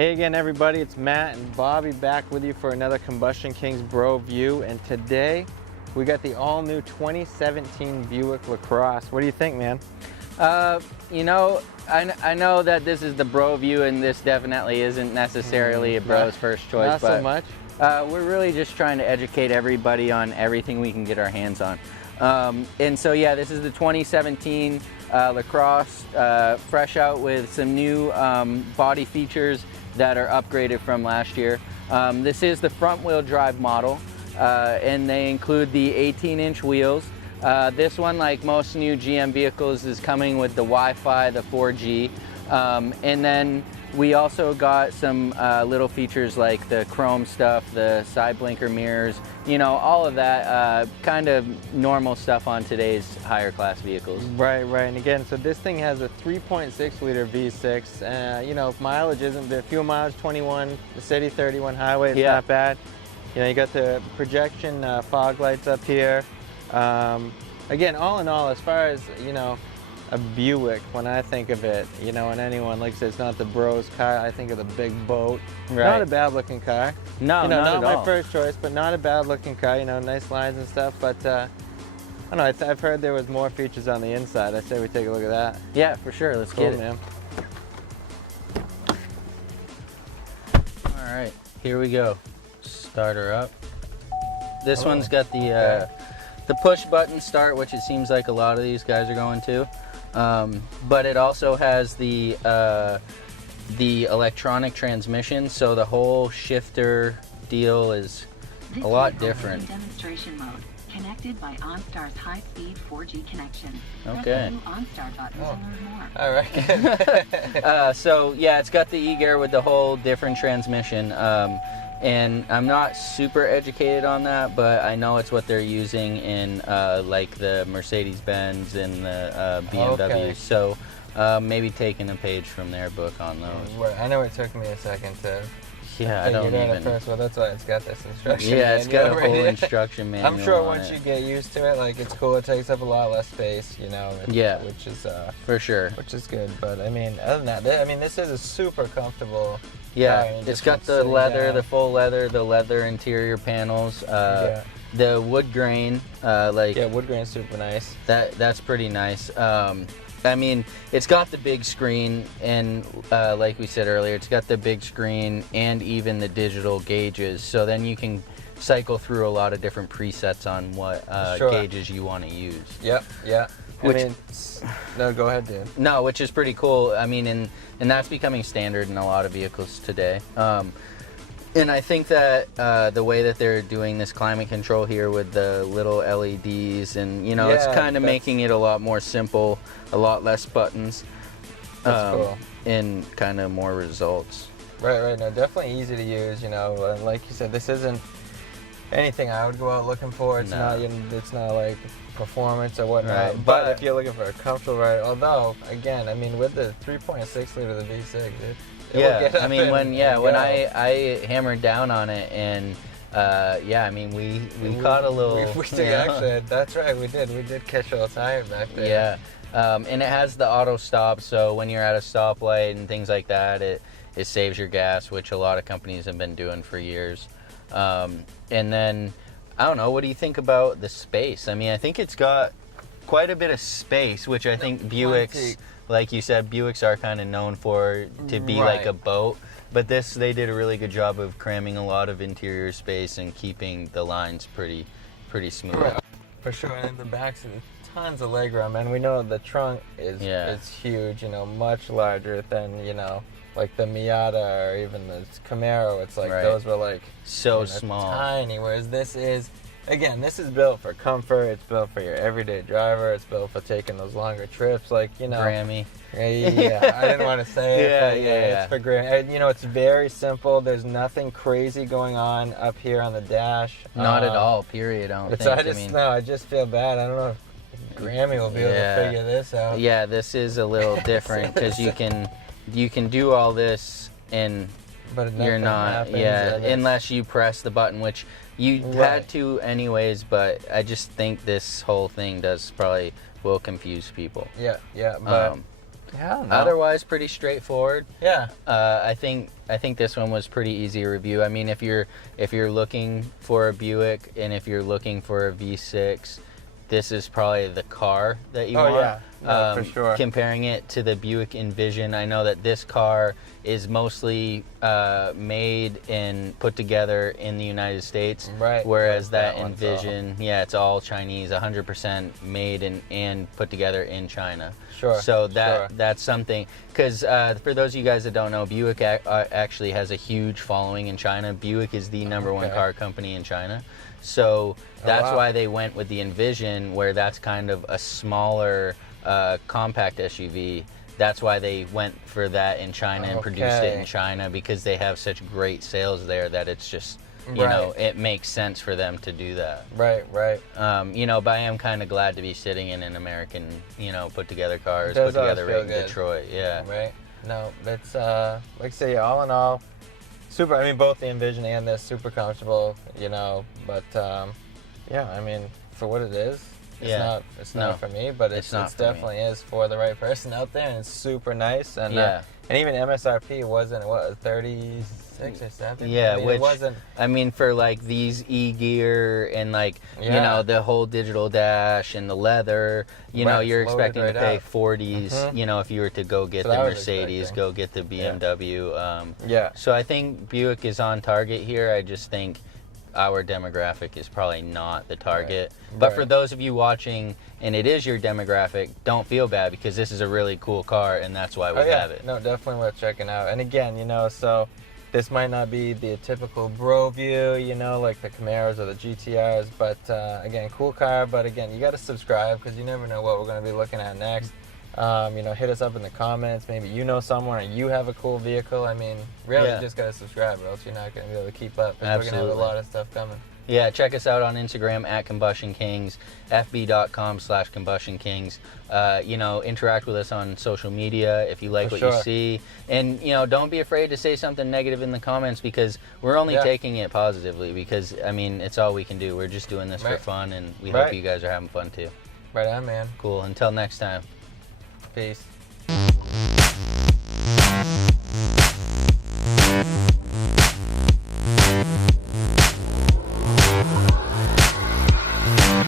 Hey again everybody, it's Matt and Bobby back with you for another Combustion Kings BroView, and today we got the all-new 2017 Buick LaCrosse. What do you think, man? You know, I know that this is the BroView and this definitely isn't necessarily a bro's first choice. Not so much. We're really just trying to educate everybody on everything we can get our hands on. And so yeah, this is the 2017 LaCrosse, fresh out with some new body features that are upgraded from last year. This is the front wheel drive model, and they include the 18-inch wheels. This one, like most new GM vehicles, is coming with the Wi-Fi, the 4G, and then we also got some little features like the chrome stuff, the side blinker mirrors, you know, all of that kind of normal stuff on today's higher class vehicles. Right, and again, so this thing has a 3.6 liter V6. You know, mileage isn't, the fuel mileage 21, the city 31, highway, it's not bad. You know, you got the projection fog lights up here. Again, all in all, as far as, you know, a Buick, when I think of it, you know, and anyone, like I said, it's not the bros car, I think of the big boat. Right. Not a bad looking car. No, you know, not my first choice, but not a bad looking car, you know, nice lines and stuff, but I don't know, I've heard there was more features on the inside. I say we take a look at that. Yeah, for sure, let's get it. Man. All right, here we go. Start her up. This one's got the push button start, which it seems like a lot of these guys are going to. But it also has the electronic transmission, so the whole shifter deal is a lot different. Demonstration mode connected by OnStar's high-speed 4G connection. Okay. OnStar.com to learn more. All right. So yeah, it's got the e-gear with the whole different transmission. And I'm not super educated on that, but I know it's what they're using in like the Mercedes-Benz and the BMW. Okay. So maybe taking a page from their book on those. I know it took me a second to. Yeah, I don't even. First, well, that's why it's got this instruction. Yeah, it's got a right whole here. instruction manual. I'm sure on once it. you get used to it, like it's cool. It takes up a lot less space, you know. Yeah, which is for sure. Which is good, but I mean, other than that, I mean, this is a super comfortable. Yeah, car. it's got the leather, the full leather, the leather interior panels. The wood grain, like wood grain's super nice. That's pretty nice. I mean, it's got the big screen, and like we said earlier, it's got the big screen and even the digital gauges. So then you can cycle through a lot of different presets on what gauges you want to use. Yep. No, go ahead, dude. No, which is pretty cool. I mean, and that's becoming standard in a lot of vehicles today. And I think that the way that they're doing this climate control here with the little LEDs and, you know, it's kind of making it a lot more simple, a lot less buttons, cool. And kind of more results. Right. No, definitely easy to use, you know. Like you said, this isn't anything I would go out looking for. It's not, you know, it's not like performance or whatnot. Right. But if you're looking for a comfortable ride, although, again, I mean, with the 3.6 liter, the V6, I mean, when I hammered down on it, and I mean, we caught a little. We did, actually. That's right, we did catch a little tire back there. Yeah, and it has the auto stop, so when you're at a stoplight and things like that, it saves your gas, which a lot of companies have been doing for years. And then I don't know, what do you think about the space? I mean, I think it's got quite a bit of space, which I think Buicks. Like you said, Buicks are kind of known for to be like a boat, but they did a really good job of cramming a lot of interior space and keeping the lines pretty smooth. Right. For sure, and the back's tons of legroom, and we know the trunk is huge, you know, much larger than, you know, like the Miata or even the Camaro. It's like those were like so small, tiny, whereas this is. Again, this is built for comfort. It's built for your everyday driver. It's built for taking those longer trips, like, you know. Grammy. Yeah, I didn't want to say it. But Yeah. It's for Grammy. You know, it's very simple. There's nothing crazy going on up here on the dash. Not at all. Period. I just feel bad. I don't know if Grammy will be able to figure this out. Yeah, this is a little different because you can do all this and you're not. Unless you press the button, which. You had to anyways, but I just think this whole thing will confuse people. But Hell no. Otherwise, pretty straightforward. Yeah. I think this one was pretty easy to review. I mean, if you're looking for a Buick and if you're looking for a V6, this is probably the car that you want. Yeah, no, for sure. Comparing it to the Buick Envision, I know that this car is mostly made and put together in the United States, right? Whereas that one's Envision, yeah, it's all Chinese, 100% made and put together in China. Sure. So that's something, because for those of you guys that don't know, Buick actually has a huge following in China. Buick is the number one car company in China. So that's why they went with the Envision, where that's kind of a smaller compact SUV. That's why they went for that in China and produced it in China, because they have such great sales there that it's just, you know, it makes sense for them to do that. Right. You know, but I am kind of glad to be sitting in an American, you know, put together cars, put together right in Detroit. Yeah. Right. No, it's like I say, all in all, super. I mean, both the Envision and this super comfortable, you know. But yeah, I mean, for what it is, it's not for me. But it definitely is for the right person out there, and it's super nice. And and even MSRP wasn't 36 or 7. Yeah, I mean, which it wasn't. I mean, for like these e-gear and like you know, the whole digital dash and the leather, you know, you're expecting to pay 40s. You know, if you were to go get the Mercedes, go get the BMW. So I think Buick is on target here. I just think our demographic is probably not the target. But for those of you watching and it is your demographic, don't feel bad, because this is a really cool car and that's why we have it. No, definitely worth checking out. And again, you know, so this might not be the typical BroView, you know, like the Camaros or the GTRs, but again, cool car. But again, you got to subscribe, because you never know what we're going to be looking at next. You know, hit us up in the comments. Maybe you know someone or you have a cool vehicle. I mean, really, you just got to subscribe, or else you're not going to be able to keep up. We're going to have a lot of stuff coming. Yeah, check us out on Instagram at Combustion Kings, fb.com/Combustion Kings. You know, interact with us on social media if you like what you see. And, you know, don't be afraid to say something negative in the comments, because we're only taking it positively, because, I mean, it's all we can do. We're just doing this for fun, and we hope you guys are having fun too. Right on, man. Cool. Until next time. Peace.